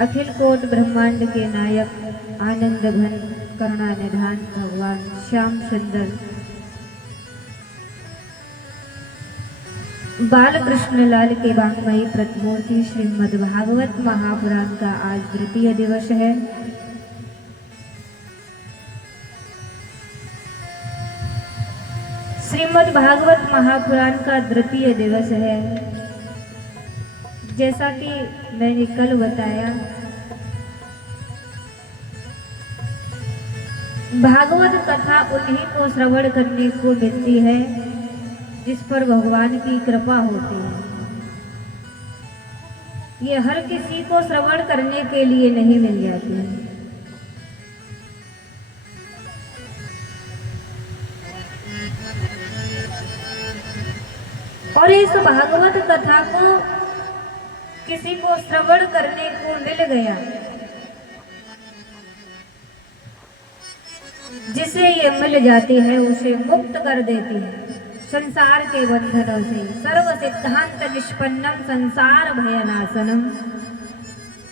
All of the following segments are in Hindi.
अखिल कोट ब्रह्मांड के नायक आनंद घन करुणा निधान भगवान श्याम सुंदर बाल कृष्ण लाल के वांगमयी प्रतिमूर्ति श्रीमद् भागवत महापुराण का आज तृतीय दिवस है। श्रीमद् भागवत महापुराण का तृतीय दिवस है। जैसा कि मैंने कल बताया, भागवत कथा उन्हीं को श्रवण करने को मिलती है जिस पर भगवान की कृपा होती है। ये हर किसी को श्रवण करने के लिए नहीं मिल जाती है। और इस भागवत कथा को किसी को श्रवण करने को मिल गया, जिसे ये मिल जाती है उसे मुक्त कर देती है संसार के बंधनों से। सर्व सिद्धांत निष्पन्नम संसार भयनाशनम।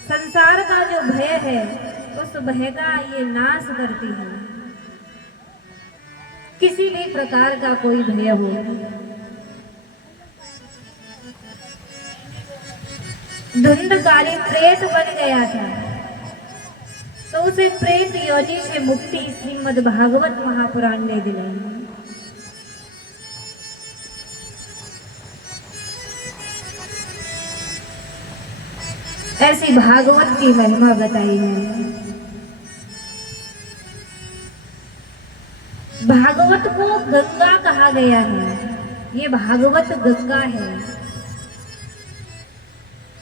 संसार का जो भय है उस भय का ये नाश करती है। किसी भी प्रकार का कोई भय हो, धुंधकारी प्रेत बन गया था तो उसे प्रेत योनि से मुक्ति श्रीमद् भागवत महापुराण ने दिलाई। ऐसी भागवत की महिमा बताई है। भागवत को गंगा कहा गया है। ये भागवत गंगा है।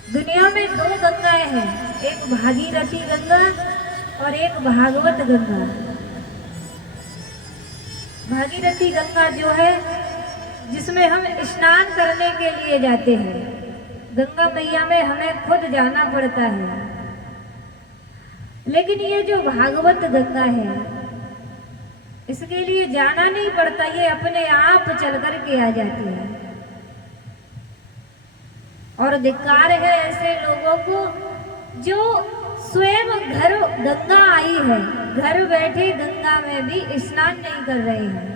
दुनिया में दो गंगाएं हैं, एक भागीरथी गंगा और एक भागवत गंगा। भागीरथी गंगा जो है जिसमें हम स्नान करने के लिए जाते हैं, गंगा मैया में हमें खुद जाना पड़ता है। लेकिन ये जो भागवत गंगा है इसके लिए जाना नहीं पड़ता, ये अपने आप चल कर के आ जाती है। और धिक्कार है ऐसे लोगों को जो स्वयं घर गंगा आई है, घर बैठे गंगा में भी स्नान नहीं कर रहे हैं।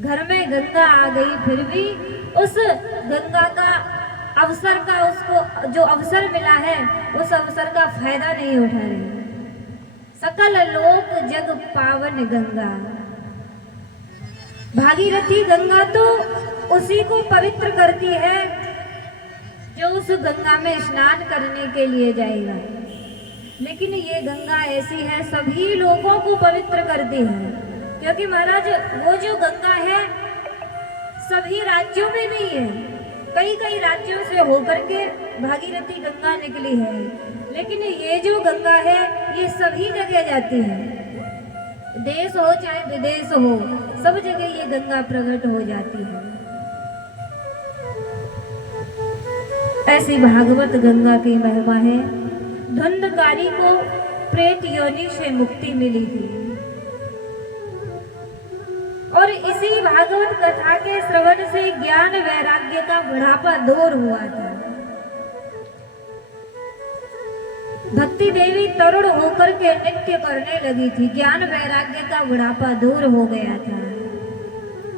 घर में गंगा आ गई फिर भी उस गंगा का अवसर का, उसको जो अवसर मिला है उस अवसर का फायदा नहीं उठा रहे। सकल लोक जग पावन गंगा। भागीरथी गंगा तो उसी को पवित्र करती है जो उस गंगा में स्नान करने के लिए जाएगा। लेकिन ये गंगा ऐसी है सभी लोगों को पवित्र करती है, क्योंकि महाराज वो जो गंगा है सभी राज्यों में नहीं है, कई कई राज्यों से होकर के भागीरथी गंगा निकली है। लेकिन ये जो गंगा है ये सभी जगह जाती है, देश हो चाहे विदेश हो, सब जगह ये गंगा प्रकट हो जाती है। ऐसी भागवत गंगा की महिमा है। धुंधकारी को प्रेत योनि से मुक्ति मिली थी और इसी भागवत कथा के श्रवण से ज्ञान वैराग्य का बुढ़ापा दूर हुआ था। भक्ति देवी तरुण होकर के नृत्य करने लगी थी, ज्ञान वैराग्य का बुढ़ापा दूर हो गया था।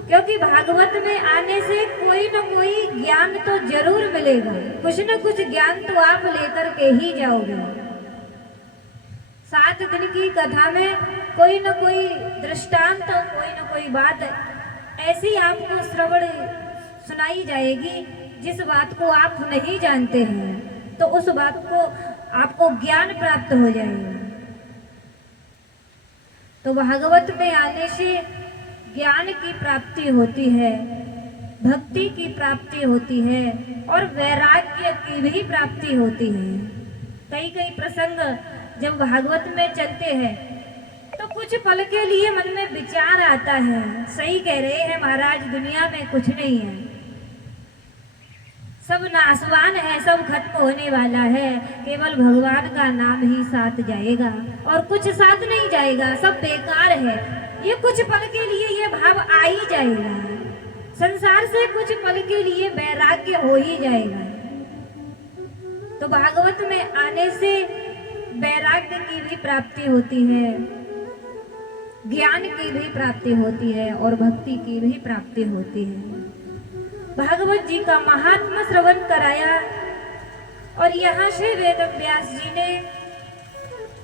क्योंकि भागवत में आने से कोई न कोई ज्ञान तो जरूर मिलेगा, कुछ न कुछ ज्ञान तो आप लेकर के ही जाओगे। 7 दिन की कथा में कोई न कोई दृष्टांत, कोई न कोई बात ऐसी आपको श्रवण सुनाई जाएगी जिस बात को आप नहीं जानते हैं, तो उस बात को आपको ज्ञान प्राप्त हो जाएगा। तो भागवत में आने से ज्ञान की प्राप्ति होती है, भक्ति की प्राप्ति होती है और वैराग्य की भी प्राप्ति होती है। कई कई प्रसंग जब भागवत में चलते हैं तो कुछ पल के लिए मन में विचार आता है, सही कह रहे हैं महाराज, दुनिया में कुछ नहीं है, सब नाशवान है, सब खत्म होने वाला है, केवल भगवान का नाम ही साथ जाएगा और कुछ साथ नहीं जाएगा, सब बेकार है। ये कुछ पल के लिए ये भाव आ ही जाएगा, संसार से कुछ पल के लिए वैराग्य हो ही जाएगा। तो भागवत में आने से वैराग्य की भी प्राप्ति होती है, ज्ञान की भी प्राप्ति होती है और भक्ति की भी प्राप्ति होती है। भागवत जी का महात्मा श्रवण कराया और यहाँ से वेद व्यास जी ने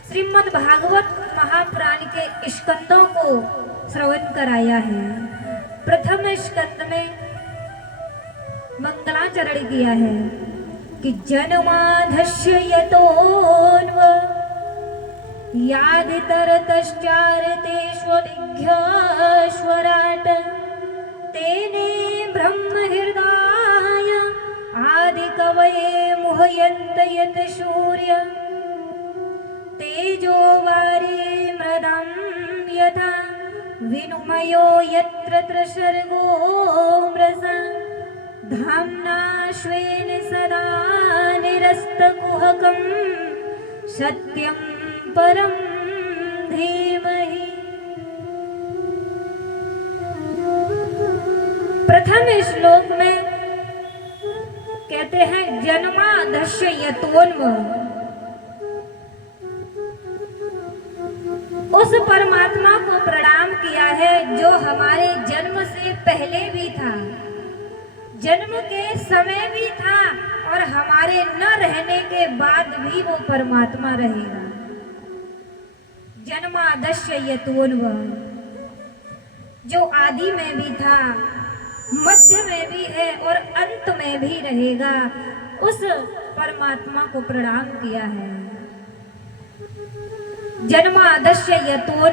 श्रीमद् भागवत महापुराण के स्कंदों को श्रवण कराया है। प्रथम स्कंद में मंगलाचरण किया है कि जन्माधस्य यतोन्व यादितरतश्चारतेष्वलिघ्यश्वराट् तेने ब्रह्महृदाय आदिकवये मुह्यन्त यत् सूर्य तेजो वारी मृदं यथा विनुमयो यत्र त्रिसर्गो मृषा धाम्ना स्वेन सदा निरस्तकुहकं सत्यं परं धीमहि। प्रथम श्लोक में कहते हैं जन्माधस्य यतोन्व, उस परमात्मा को प्रणाम किया है जो हमारे जन्म से पहले भी था, जन्म के समय भी था और हमारे न रहने के बाद भी वो परमात्मा रहेगा। जन्मादस्य यतोन्व, जो आदि में भी था, मध्य में भी है और अंत में भी रहेगा, उस परमात्मा को प्रणाम किया है। जन्मादस्य यतोन्व